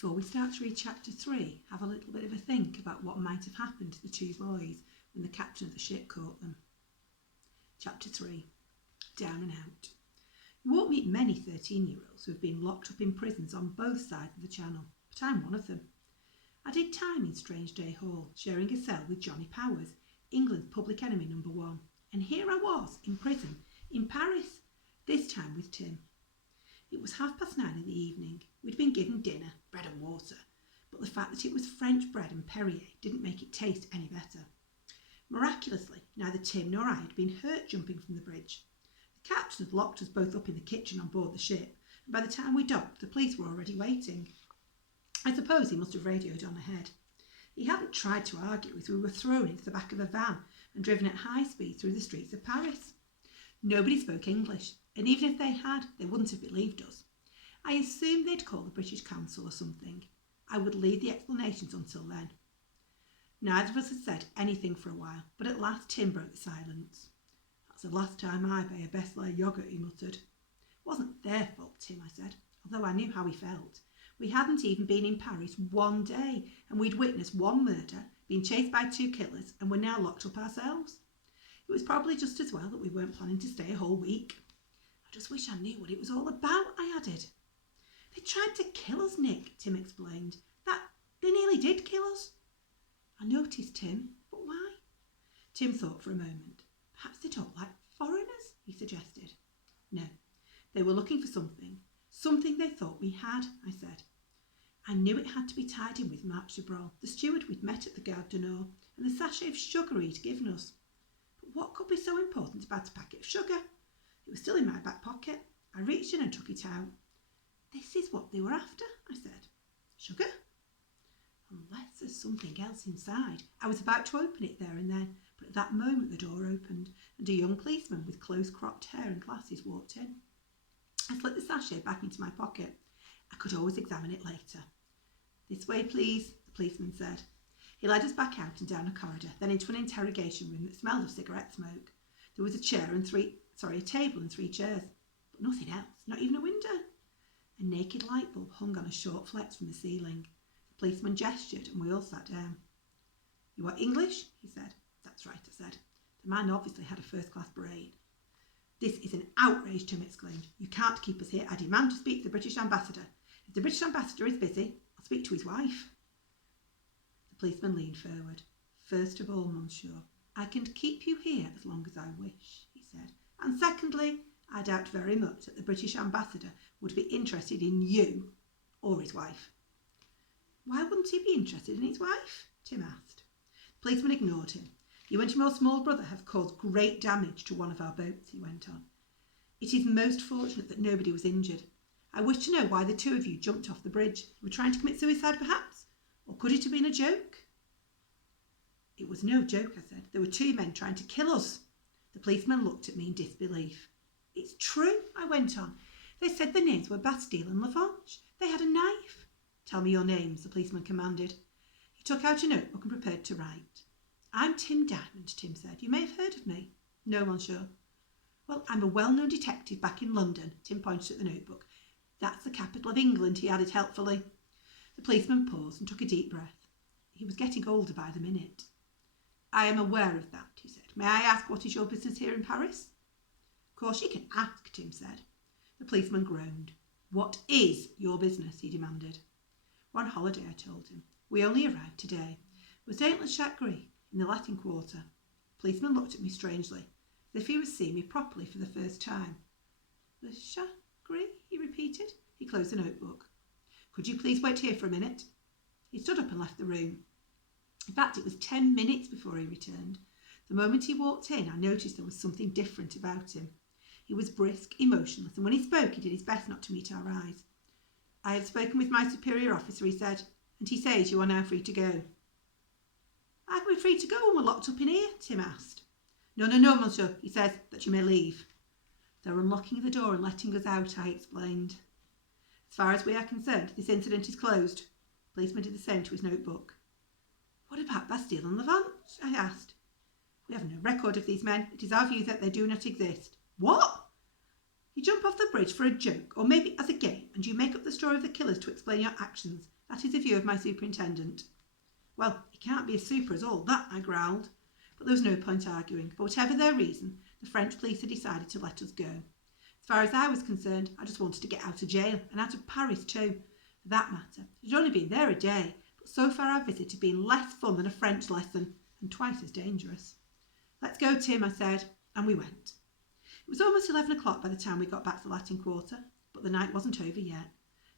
Before we start to read chapter 3, have a little bit of a think about what might have happened to the two boys when the captain of the ship caught them. Chapter 3. Down and out. You won't meet many 13-year-olds who have been locked up in prisons on both sides of the channel, but I'm one of them. I did time in Strange Day Hall, sharing a cell with Johnny Powers, England's public enemy number 1. And here I was, in prison, in Paris, this time with Tim. It was 9:30 in the evening. We'd been given dinner, bread and water, but the fact that it was French bread and Perrier didn't make it taste any better. Miraculously, neither Tim nor I had been hurt jumping from the bridge. The captain had locked us both up in the kitchen on board the ship, and by the time we docked, the police were already waiting. I suppose he must have radioed on ahead. He hadn't tried to argue as we were thrown into the back of a van and driven at high speed through the streets of Paris. Nobody spoke English, and even if they had, they wouldn't have believed us. I assumed they'd call the British Council or something. I would leave the explanations until then. Neither of us had said anything for a while, but at last Tim broke the silence. That's the last time I buy a Bestlayer yoghurt, he muttered. It wasn't their fault, Tim, I said, although I knew how he felt. We hadn't even been in Paris one day, and we'd witnessed one murder, been chased by 2 killers, and were now locked up ourselves. It was probably just as well that we weren't planning to stay a whole week. I just wish I knew what it was all about, I added. They tried to kill us, Nick, Tim explained. They nearly did kill us. I noticed, Tim, but why? Tim thought for a moment. Perhaps they don't like foreigners, he suggested. No, they were looking for something they thought we had, I said. I knew it had to be tied in with Marc Chabrol, the steward we'd met at the Gare du Nord, and the sachet of sugar he'd given us. But what could be so important about a packet of sugar? It was still in my back pocket. I reached in and took it out. This is what they were after, I said. Sugar? Unless there's something else inside. I was about to open it there and then, but at that moment the door opened, and a young policeman with close-cropped hair and glasses walked in. I slipped the sachet back into my pocket. I could always examine it later. This way, please, the policeman said. He led us back out and down a corridor, then into an interrogation room that smelled of cigarette smoke. There was a table and 3 chairs, but nothing else, not even a window. A naked light bulb hung on a short flex from the ceiling. The policeman gestured and we all sat down. You are English? He said. That's right, I said. The man obviously had a first-class brain. This is an outrage, Tim exclaimed. You can't keep us here. I demand to speak to the British ambassador. If the British ambassador is busy, I'll speak to his wife. The policeman leaned forward. First of all, monsieur, I can keep you here as long as I wish, he said. And secondly, I doubt very much that the British ambassador would be interested in you or his wife. Why wouldn't he be interested in his wife? Tim asked. The policeman ignored him. You and your small brother have caused great damage to one of our boats, he went on. It is most fortunate that nobody was injured. I wish to know why the 2 of you jumped off the bridge. You were trying to commit suicide, perhaps? Or could it have been a joke? It was no joke, I said. There were 2 men trying to kill us. The policeman looked at me in disbelief. It's true, I went on. They said their names were Bastille and Lavanche. They had a knife. Tell me your names, the policeman commanded. He took out a notebook and prepared to write. I'm Tim Diamond, Tim said. You may have heard of me. No, monsieur. Well, I'm a well-known detective back in London. Tim pointed at the notebook. That's the capital of England, he added helpfully. The policeman paused and took a deep breath. He was getting older by the minute. I am aware of that, he said. May I ask what is your business here in Paris? Of course you can ask, Tim said. The policeman groaned. What is your business? He demanded. We're on holiday, I told him. We only arrived today. We're staying at Le Chagrin in the Latin Quarter. The policeman looked at me strangely, as if he was seeing me properly for the first time. Le Chagrin, he repeated. He closed the notebook. Could you please wait here for a minute? He stood up and left the room. In fact, it was 10 minutes before he returned. The moment he walked in, I noticed there was something different about him. He was brisk, emotionless, and when he spoke, he did his best not to meet our eyes. I have spoken with my superior officer, he said, and he says you are now free to go. How can we be free to go when we're locked up in here? Tim asked. No, monsieur, he says, that you may leave. They're unlocking the door and letting us out, I explained. As far as we are concerned, this incident is closed. The policeman did the same to his notebook. What about Bastille and Lavanche? I asked. We have no record of these men. It is our view that they do not exist. What? You jump off the bridge for a joke, or maybe as a game, and you make up the story of the killers to explain your actions. That is the view of my superintendent. Well, he can't be a super as all that, I growled. But there was no point arguing. For whatever their reason, the French police had decided to let us go. As far as I was concerned, I just wanted to get out of jail, and out of Paris too. For that matter, I'd only been there a day, but so far our visit had been less fun than a French lesson, and twice as dangerous. Let's go, Tim, I said, and we went. It was almost 11 o'clock by the time we got back to the Latin Quarter, but the night wasn't over yet.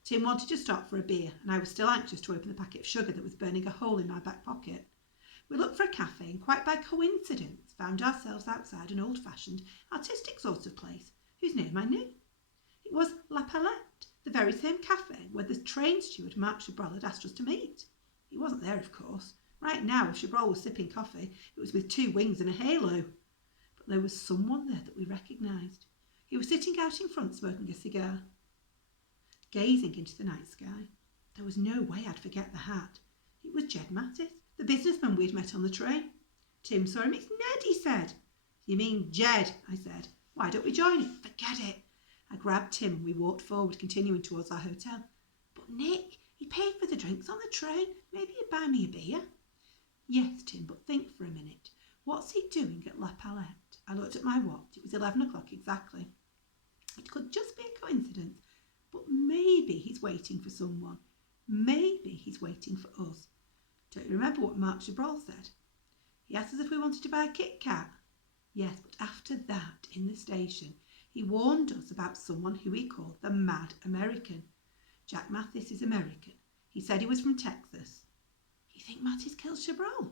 Tim wanted to stop for a beer, and I was still anxious to open the packet of sugar that was burning a hole in my back pocket. We looked for a cafe and quite by coincidence found ourselves outside an old-fashioned, artistic sort of place whose name I knew. It was La Palette, the very same cafe where the train steward Marc Chabrol had asked us to meet. He wasn't there, of course. Right now, if Chabrol was sipping coffee, it was with 2 wings and a halo. But there was someone there that we recognised. He was sitting out in front smoking a cigar, gazing into the night sky. There was no way I'd forget the hat. It was Jed Mattis, the businessman we'd met on the train. Tim saw him. It's Ned, he said. You mean Jed, I said. Why don't we join it? Forget it. I grabbed Tim and we walked forward, continuing towards our hotel. But Nick, he paid for the drinks on the train. Maybe he'd buy me a beer. Yes, Tim, but think for a minute. What's he doing at La Palette? I looked at my watch. It was 11 o'clock exactly. It could just be a coincidence, but maybe he's waiting for someone. Maybe he's waiting for us. Don't you remember what Marc Chabrol said? He asked us if we wanted to buy a Kit Kat. Yes, but after that, in the station, he warned us about someone who he called the Mad American. Jack Mathis is American. He said he was from Texas. You think Mattis killed Chabrol?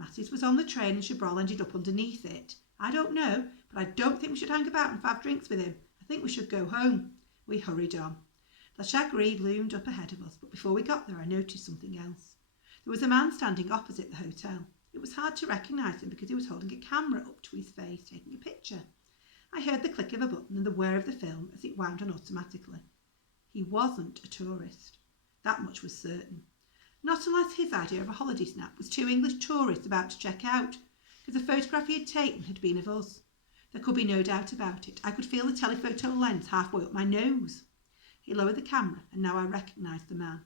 Mattis was on the train and Chabrol ended up underneath it. I don't know, but I don't think we should hang about and have drinks with him. I think we should go home. We hurried on. La Chagrie loomed up ahead of us, but before we got there I noticed something else. There was a man standing opposite the hotel. It was hard to recognise him because he was holding a camera up to his face, taking a picture. I heard the click of a button and the whir of the film as it wound on automatically. He wasn't a tourist. That much was certain. Not unless his idea of a holiday snap was 2 English tourists about to check out, because the photograph he had taken had been of us. There could be no doubt about it. I could feel the telephoto lens halfway up my nose. He lowered the camera, and now I recognised the man.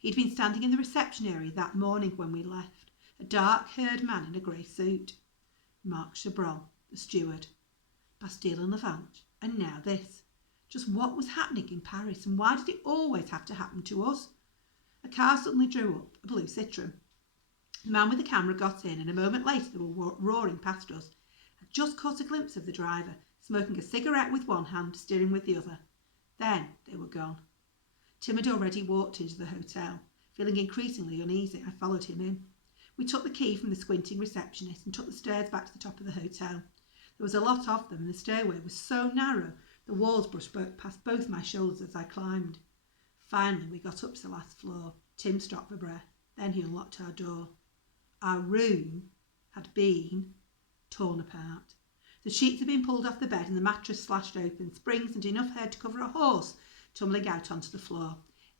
He'd been standing in the reception area that morning when we left, a dark-haired man in a grey suit. Marc Chabrol, the steward. Bastille and Levant, and now this. Just what was happening in Paris, and why did it always have to happen to us? A car suddenly drew up, a blue Citroën. The man with the camera got in, and a moment later they were roaring past us. I just caught a glimpse of the driver, smoking a cigarette with one hand, steering with the other. Then they were gone. Tim had already walked into the hotel. Feeling increasingly uneasy, I followed him in. We took the key from the squinting receptionist and took the stairs back to the top of the hotel. There was a lot of them, and the stairway was so narrow the walls brushed past both my shoulders as I climbed. Finally, we got up to the last floor. Tim stopped for breath. Then he unlocked our door. Our room had been torn apart. The sheets had been pulled off the bed and the mattress slashed open, springs and enough hair to cover a horse tumbling out onto the floor.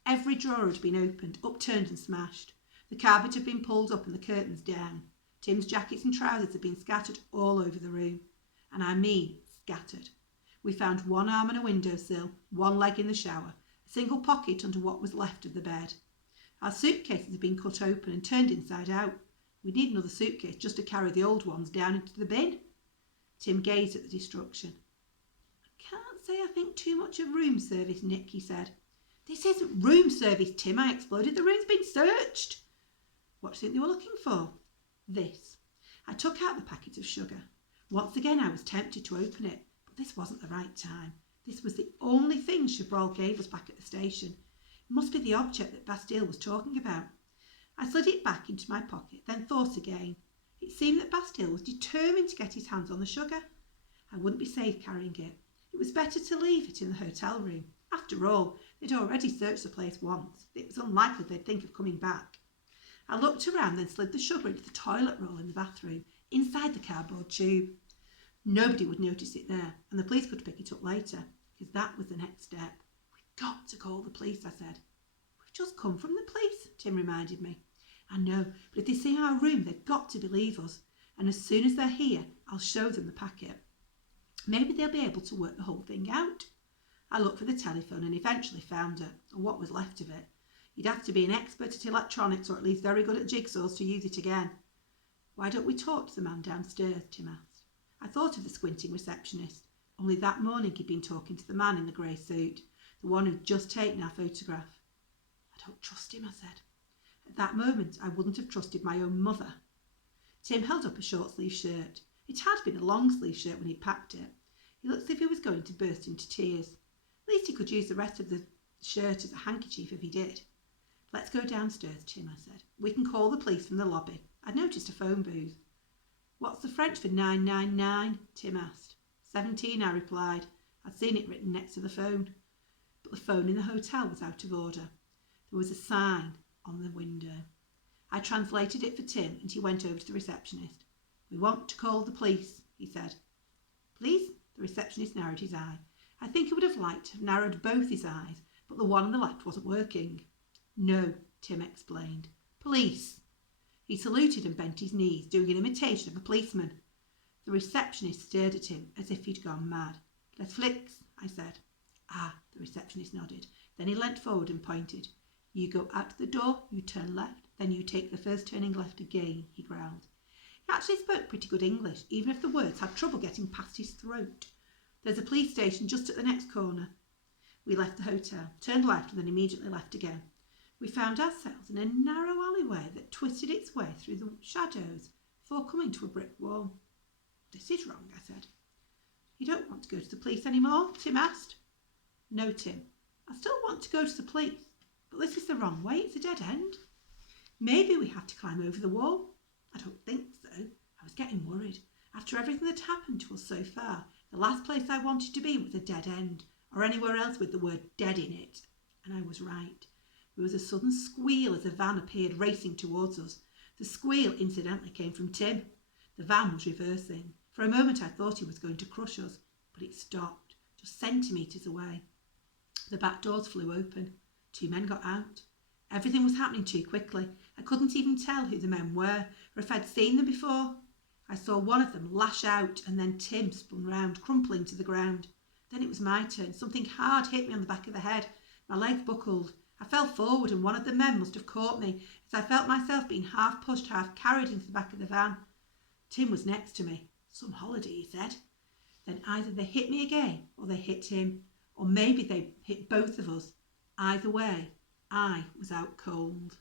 Every drawer had been opened, upturned and smashed. The carpet had been pulled up and the curtains down. Tim's jackets and trousers had been scattered all over the room. And I mean scattered. We found one arm on a windowsill, one leg in the shower, a single pocket under what was left of the bed. Our suitcases had been cut open and turned inside out. We'd need another suitcase just to carry the old ones down into the bin. Tim gazed at the destruction. I can't say I think too much of room service, Nick, he said. This isn't room service, Tim, I exploded. The room's been searched. What do you think they were looking for? This. I took out the packet of sugar. Once again I was tempted to open it, but this wasn't the right time. This was the only thing Chabrol gave us back at the station. It must be the object that Bastille was talking about. I slid it back into my pocket, then thought again. It seemed that Bastille was determined to get his hands on the sugar. I wouldn't be safe carrying it. It was better to leave it in the hotel room. After all, they'd already searched the place once. It was unlikely they'd think of coming back. I looked around, then slid the sugar into the toilet roll in the bathroom, inside the cardboard tube. Nobody would notice it there, and the police could pick it up later, because that was the next step. We've got to call the police, I said. We've just come from the police, Tim reminded me. I know, but if they see our room, they've got to believe us, and as soon as they're here, I'll show them the packet. Maybe they'll be able to work the whole thing out. I looked for the telephone and eventually found it, or what was left of it. You'd have to be an expert at electronics, or at least very good at jigsaws, to use it again. Why don't we talk to the man downstairs? Tim asked. I thought of the squinting receptionist. Only that morning he'd been talking to the man in the grey suit, the one who'd just taken our photograph. I don't trust him, I said. At that moment, I wouldn't have trusted my own mother. Tim held up a short-sleeved shirt. It had been a long-sleeved shirt when he packed it. He looked as if he was going to burst into tears. At least he could use the rest of the shirt as a handkerchief if he did. Let's go downstairs, Tim, I said. We can call the police from the lobby. I'd noticed a phone booth. What's the French for 999? Tim asked. 17, I replied. I'd seen it written next to the phone. But the phone in the hotel was out of order. There was a sign on the window. I translated it for Tim and he went over to the receptionist. We want to call the police, he said. Please? The receptionist narrowed his eye. I think he would have liked to have narrowed both his eyes, but the one on the left wasn't working. No, Tim explained. Police. He saluted and bent his knees, doing an imitation of a policeman. The receptionist stared at him as if he'd gone mad. Les flics, I said. Ah, the receptionist nodded. Then he leant forward and pointed. You go out the door, you turn left, then you take the first turning left again, he growled. He actually spoke pretty good English, even if the words had trouble getting past his throat. There's a police station just at the next corner. We left the hotel, turned left and then immediately left again. We found ourselves in a narrow alleyway that twisted its way through the shadows before coming to a brick wall. This is wrong, I said. You don't want to go to the police anymore? Tim asked. No, Tim. I still want to go to the police, but this is the wrong way. It's a dead end. Maybe we have to climb over the wall. I don't think so. I was getting worried. After everything that happened to us so far, the last place I wanted to be was a dead end, or anywhere else with the word dead in it. And I was right. There was a sudden squeal as a van appeared racing towards us. The squeal, incidentally, came from Tim. The van was reversing. For a moment I thought he was going to crush us, but it stopped, just centimetres away. The back doors flew open. 2 men got out. Everything was happening too quickly. I couldn't even tell who the men were, or if I'd seen them before. I saw one of them lash out, and then Tim spun round, crumpling to the ground. Then it was my turn. Something hard hit me on the back of the head. My leg buckled. I fell forward, and one of the men must have caught me, as I felt myself being half pushed, half carried into the back of the van. Tim was next to me. Some holiday, he said. Then either they hit me again, or they hit him, or maybe they hit both of us. Either way, I was out cold.